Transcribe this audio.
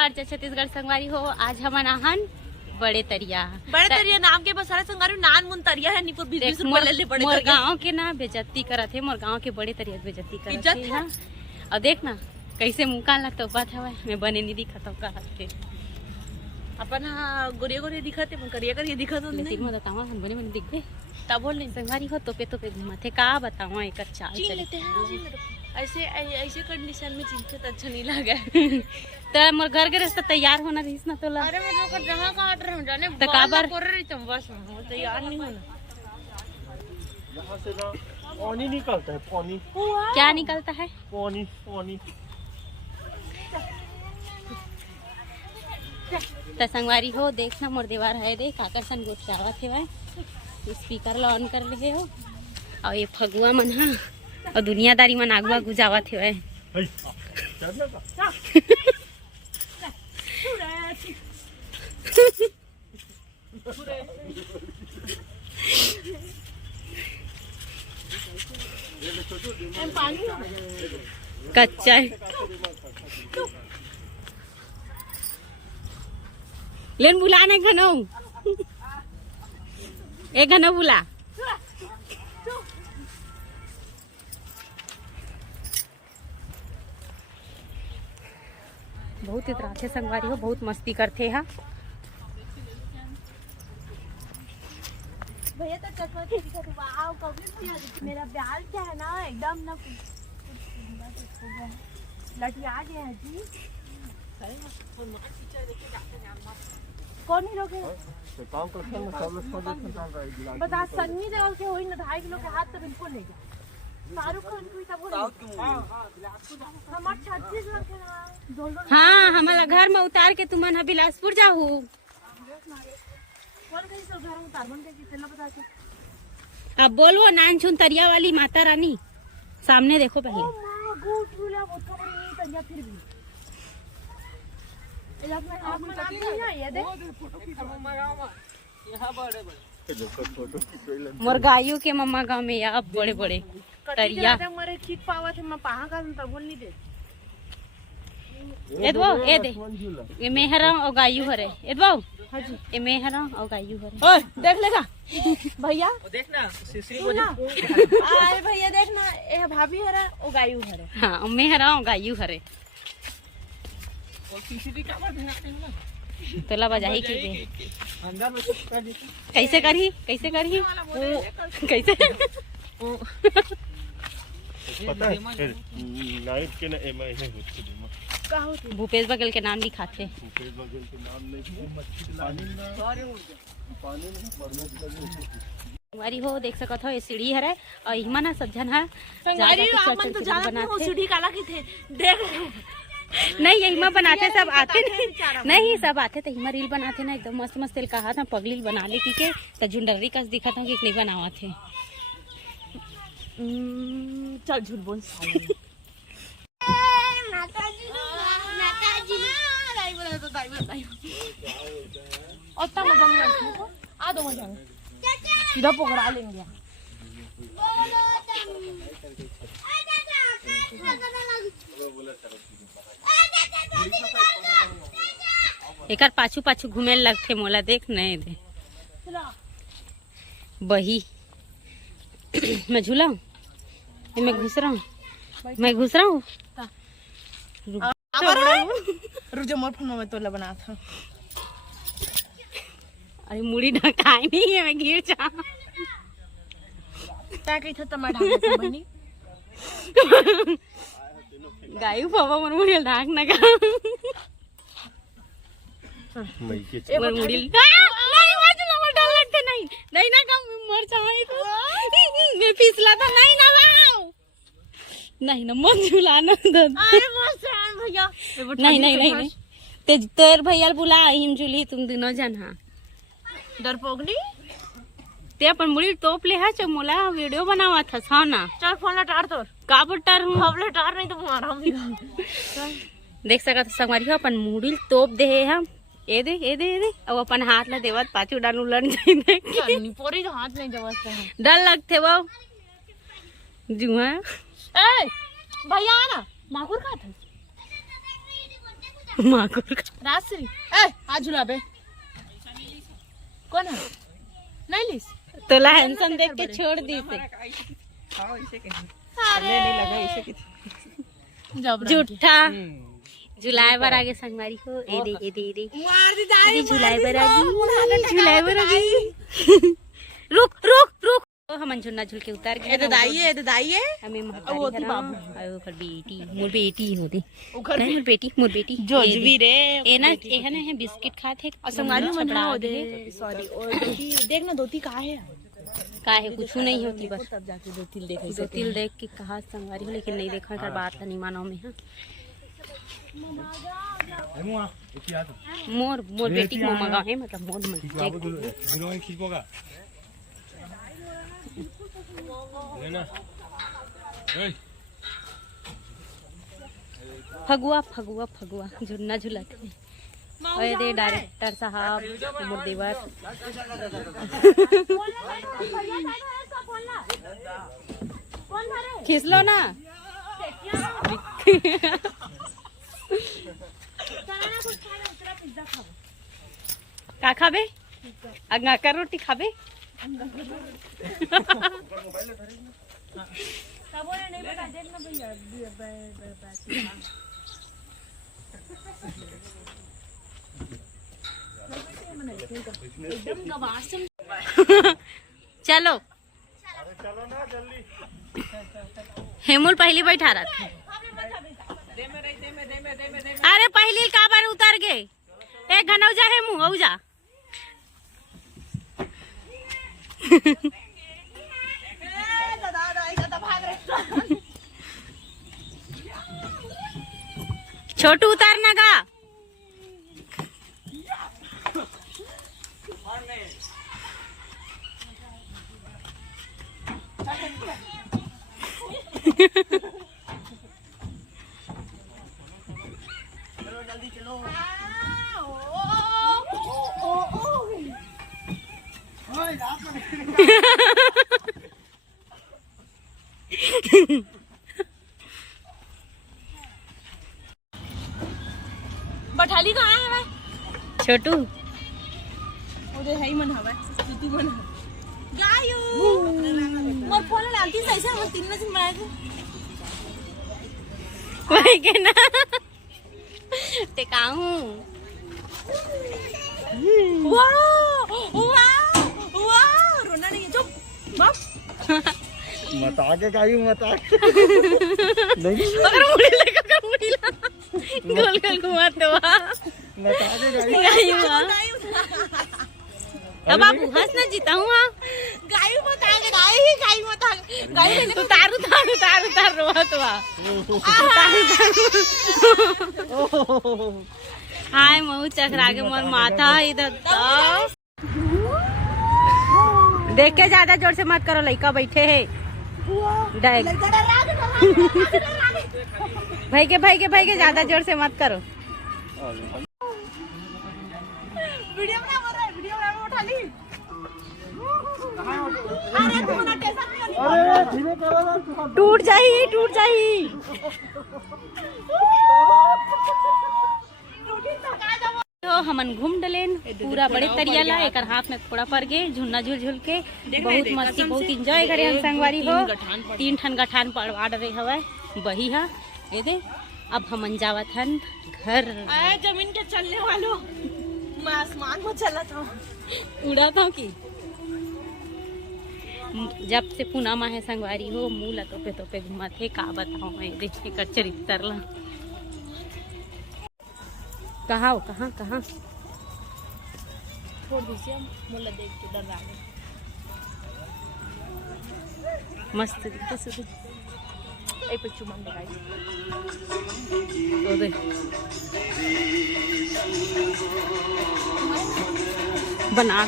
नमस्कार, जय छत्तीसगढ़ संगवारी हो। आज हम आहन बड़े तरिया नाम के बस सारा संगवारी नान मुन तरिया है नीपुर 20 रुपए ले ले बड़े मोर गांव के ना बेइज्जती करत है। मोर गांव के बड़े तरिया बेइज्जती करत है। और देख ना कैसे मुंह कान लगता बात हवा मैं बने नहीं दिखत हूं का के अपन गोरिया गोरिया दिखत है करिया करिया दिखत हो नहीं मत बतावा हम बने बने दिखबे तब बोल नहीं संगवारी हो तोपे तोपे घुमाथे का बतावा एक चाल चीन लेते हैं ऐसे ऐसे कंडीशन में चीन तो अच्छा नहीं लगा तो मोर घर के रास्ता तैयार होना रहीस ना तोला। अरे मैं लोग जहां का ऑर्डर हम जाने तो का बार कर रही तुम बस हम तैयार नहीं होना। यहाँ से ना पानी निकलता है। पानी क्या निकलता है? पानी पानी तो संगवारी हो देखना मोर दीवार है देख आकर्षण गोचावत है स्पीकर ला ऑन कर ले हो और ये फगुआ मन हा और दुनियादारी मन आगुआ गुजावत है। कच्चा है लेन बुलाने घनो एक घनो बुला बहुत इतरा थे संगवारी हो बहुत मस्ती करते हैं। भैया तो चक्कर दिखा तो वाओ कभी मेरा ब्याल क्या है ना एकदम ना लटिया गया है जी। कौन ही लोग बता सन्नी देवल के होई ना 2.5 किलो के हाथ तो बिल्कुल ले गया। शाहरुख खान को तब हमार 36 लाख के ना हाँ हमारा घर में उतार के तुमन हा बिलासपुर जाहू कौन कहीं सब घर में उतारबन के कितना बता के अब बोलो नान छुन तरिया वाली माता रानी सामने देखो पहले। ओ मां गुड झूला बहुत बड़ी नहीं तरिया फिर भी इलाज में आप में नहीं है ये देख फोटो खींचो मगाओ में यहां बड़े बड़े मोर गायू के मम्मा गांव में या बड़े बड़े तरिया मरे ठीक पावत है मैं पहाड़ का तब बोल नहीं दे एदबो ए दे ये मेहरा और गायू हरे एदबो हां जी ये मेहरा और गायू हरे। ओए देख लेगा भैया देखना सिसरी को आए भैया देखना ए भाभी हरे ओ गायू हरे। हां मेहरा और गायू हरे और सीसीटी कैमरा दिखाते हैं ना तोला बजाही की दे अंदर में कैसे करही कैसे पता है नाइट के ना एमआई है होती है का होती भूपेश बघेल के नाम लिखाते भूपेश बघेल के नाम नहीं पानी हमारी हो देख सकत हो ये सीढ़ी हरे और इमा ना सब जन है संगारी आपन तो जाना वो सीढ़ी काला की थे देख नहीं यही में बनाते सब आते नहीं सब आते तो हिमा रील बनाते ना एकदम मस्त मस्त कहा था पगली बना ली के तो झुंडरी कस दिखा था कि नहीं बनावा थे। चल झूठ बोल उतना मजा नहीं आता आ दो मजा सीधा पकड़ा लेंगे। एक पाछू पाछू घूमे लगते मोला देख नहीं दे बही मैं झूला मैं घुस रहा हूँ रुझे मोर फोन में तोला बना था। अरे मुड़ी ढकाई नहीं है मैं गिर जा कही था तमा ढाका बनी गायू पापा मन मुड़ी ढाक ना का मन मुड़ी नहीं वाजू ना डर लगते नहीं ना कम मर जाए तो मैं फिसला था नहीं ना वाओ नहीं ना मन झुलाना अरे मस्त भैया नहीं तेर भैया बुला हिम झूली तुम दोनों जन हाँ डरपोगनी ते अपन मुड़ी टोप ले है मोला वीडियो बनावा था हाँ ना चल फोन लटार तोर का बटर हूँ अब लटार नहीं तो मारा हम देख सका तो संगवारी हो अपन मुड़ी तोप दे हम ए दे अब अपन हाथ ला देवत पाछू डालू लड़ जाई देख नहीं पूरी तो हाथ नहीं जवसता है डर लगते वो जुआ ए भैया ना माकुर का था माकुर राजश्री ए आज झूला बे कौन है नहीं लिस तो लहनसन देख के छोड़ दी थे हाँ ऐसे कहीं अरे नहीं लगा ऐसे कितने जब झूठा झुलाए बर आगे संगवारी हो ए दे मार दी जाए झुलाए बर आगे रुक रुक रुक हमन झुन्ना झुल के उतार गए ए दाई है हमें वो थी बाबू। आयो कर बेटी मोर बेटी होती मोर बेटी जोजवी रे ए ना ए है ना है बिस्किट खाते और संगारी मन हो दे सॉरी और दोती देख ना दोती कहाँ है का है कुछ नहीं होती बस तब जाके दोती देख दो तिल देख के कहा संगवारी हो लेकिन नहीं देखा कर बात नहीं मानो में है मोर मोर बेटी को मगा है मतलब मोर में फगुआ फगुआ फगुआ झुन्ना झुलत है ओए दे डायरेक्टर साहब मोर देवर खींच लो ना का खाबे अंगा का रोटी खाबे नहीं बता देखना भैया चलो हेमुल पहली बैठा रहा था अरे पहली का बार उतर गए एक घनौजा हेमू औजा छोटू उतारना गा जल्दी चलो बठाली कहाँ है भाई छोटू उधर है ही मन हवा सिटी मन गायू मोर फोन लालती सही से हम 3 बजे बनाए थे वही के ना टिकाऊं वाह वाह वाह रोना नहीं है चुप बाप मत आगे गायू मत आगे अगर मुड़ी ला गोल गोल घुमाते हुआ मत आगे गायू अब बाबू हंस ना जीता हूँ गायू मत आगे गायू मत आगे गायू तो तारू तारू तारू तारू रोआ तो हाय महू चकरा के मोर माथा इधर देख के ज्यादा जोर से मत करो लड़का बैठे है भाई के ज्यादा जोर से मत करो वीडियो बना वीडियो उठा ली अरे तू ना टेंशन नहीं अरे धीरे करो ना टूट जाही तो हमन घूम डलेन पूरा बड़े तरिया ला एक हाथ में थोड़ा पर गए झुन्ना झुल झुल के बहुत मस्ती बहुत इंजॉय करे हम संगवारी हो 3 ठन गठान पड़वा डरे हवे बही हा ये दे अब हमन जावत हन घर आए जमीन के चलने वालों मैं आसमान में चला था उड़ा था कि जब से पूनम है संगवारी हो मूल तोपे तोपे घुमा थे का बताओ मैं देखे कर चरित्र ला कहाँ कहाँ छोड़ दीजिए मोला देख के डर रहा मस्त दिखते सुधे ए पे चुमन लगाई तो दे बना